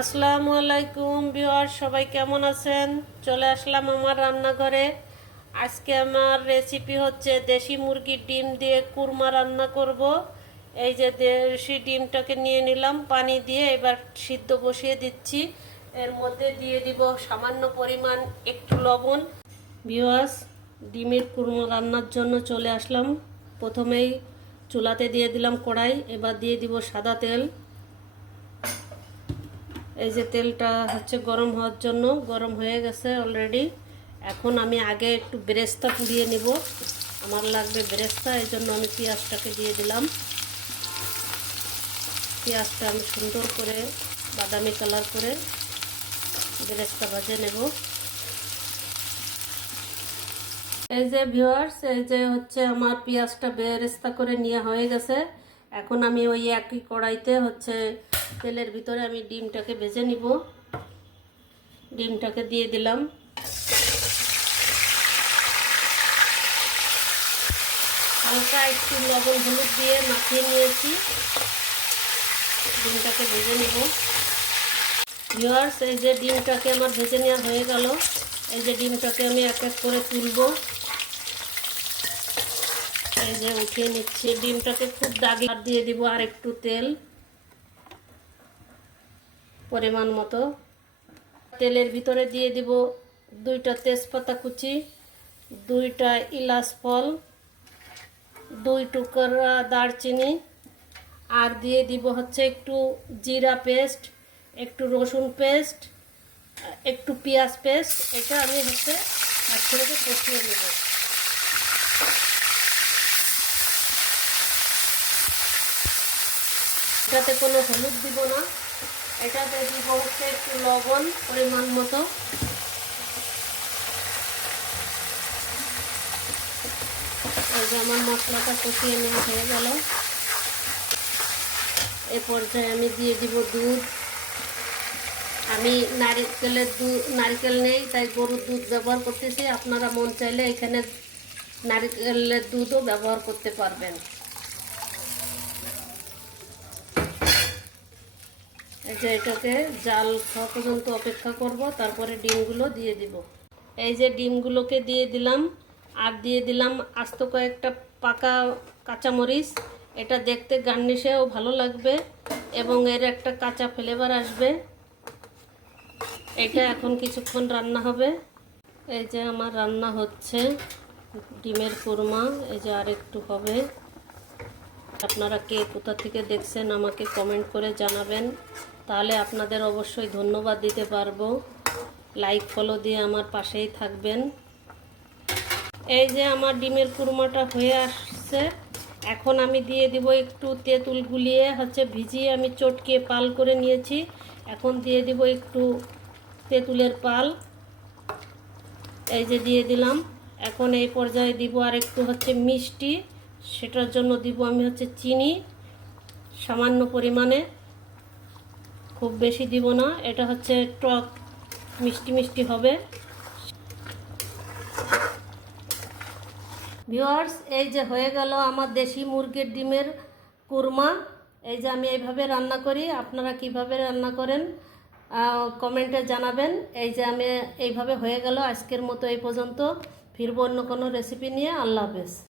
আসসালামু আলাইকুম বিওয়ার সবাই কেমন আছেন? চলে আসলাম আমার রান্নাঘরে। আজকে আমার রেসিপি হচ্ছে দেশি মুরগির ডিম দিয়ে কুরমা রান্না করব। এই যে দেশি ডিমটাকে নিয়ে নিলাম, পানি দিয়ে এবার সিদ্ধ বসিয়ে দিচ্ছি। এর মধ্যে দিয়ে দিব সামান্য পরিমাণ একটু লবণ। বিওয়াস ডিমের কুরমা রান্নার জন্য চলে আসলাম। প্রথমেই চুলাতে দিয়ে দিলাম কড়াই, এবার দিয়ে দিব সাদা তেল। এই যে তেলটা হচ্ছে গরম হওয়ার জন্য গরম হয়ে গেছে অলরেডি এখন আমি আগে একটু বেরেস্তা পুড়িয়ে নিব। আমার লাগবে বেরেস্তা, এই জন্য আমি পেঁয়াজটাকে দিয়ে দিলাম। পেঁয়াজটা আমি সুন্দর করে বাদামি কালার করে বেরেস্তা ভাজে নেব। এই যে ভিউয়ার্স এই যে হচ্ছে আমার পেঁয়াজটা বেরেস্তা করে নেওয়া হয়ে গেছে। এখন আমি ওই একই কড়াইতে হচ্ছে তেলের ভিতরে আমি ডিমটাকে ভেজে নিব। ডিমটাকে দিয়ে দিলাম। হালকা একটু লবণ হলুদ দিয়ে মাখিয়ে নিয়েছি। ডিমটাকে ভেজে নিব। ভিওয়ার্স এই যে ডিমটাকে আমার ভেজে নেওয়া হয়ে গেল। এই যে ডিমটাকে আমি এক এক করে তুলব। এই যে উঠিয়ে নিচ্ছি। ডিমটাকে খুব দাগি দিয়ে দিব আর একটু তেল। পরিমাণ মতো। তেলের ভিতরে দিয়ে দিব দুইটা তেজপাতা কুচি, দুইটা ইলাচ ফল, দুই টুকরা দারচিনি, আর দিয়ে দিব হচ্ছে একটু জিরা পেস্ট, একটু রসুন পেস্ট, একটু পেঁয়াজ পেস্ট। এটা আমি হচ্ছে একসাথে কষিয়ে নেব। এটাতে কোনো হলুদ দিব না। এটাতে দিব হচ্ছে একটু লবণ পরিমাণ মতো। আমার মশলাটা কষিয়ে নেওয়া হয়ে গেল। এ পর্যায়ে আমি দিয়ে দিব দুধ। আমি নারিকেলের দুধ নারিকেল নেই, তাই গরুর দুধ ব্যবহার করতেছি। আপনারা মন চাইলে এখানে নারিকেলের দুধও ব্যবহার করতে পারবেন। যে এটাকে জাল খাওয়া পর্যন্ত অপেক্ষা করব, তারপরে ডিমগুলো দিয়ে দিব। এই যে ডিমগুলোকে দিয়ে দিলাম, আর দিয়ে দিলাম আস্ত কয়েকটা পাকা কাঁচামরিচ। এটা দেখতে গার্নিশেও ভালো লাগবে এবং এর একটা কাঁচা ফ্লেভার আসবে। এটা এখন কিছুক্ষণ রান্না হবে। এই যে আমার রান্না হচ্ছে, ডিমের কুরমা, এই যে আর একটু হবে। আপনারা কে কোথা থেকে দেখছেন আমাকে কমেন্ট করে জানাবেন। তাহলে আপনাদের অবশ্যই ধন্যবাদ দিতে পারব। লাইক ফলো দিয়ে আমার পাশেই থাকবেন। এই যে আমার ডিমের কুরমাটা হয়ে আসছে। এখন আমি দিয়ে দিব একটু তেঁতুল গুলিয়ে। হচ্ছে ভিজিয়ে আমি চটকে পাল করে নিয়েছি। এখন দিয়ে দিব একটু তেঁতুলের পাল। এই যে দিয়ে দিলাম। এখন এই পর্যায়ে দিব আর একটু হচ্ছে মিষ্টি। সেটার জন্য দিব আমি হচ্ছে চিনি, সামান্য পরিমাণে। খুব বেশি দিব না, এটা হচ্ছে টক, মিষ্টি মিষ্টি হবে। ভিওয়ার্স এই যে হয়ে গেল আমার দেশি মুরগির ডিমের কুরমা। এই যে আমি এইভাবে রান্না করি, আপনারা কীভাবে রান্না করেন কমেন্টে জানাবেন। এই যে আমি এইভাবে হয়ে গেল, আজকের মতো এই পর্যন্ত। ফিরবো অন্য কোনো রেসিপি নিয়ে, আল্লাহ হাফেজ।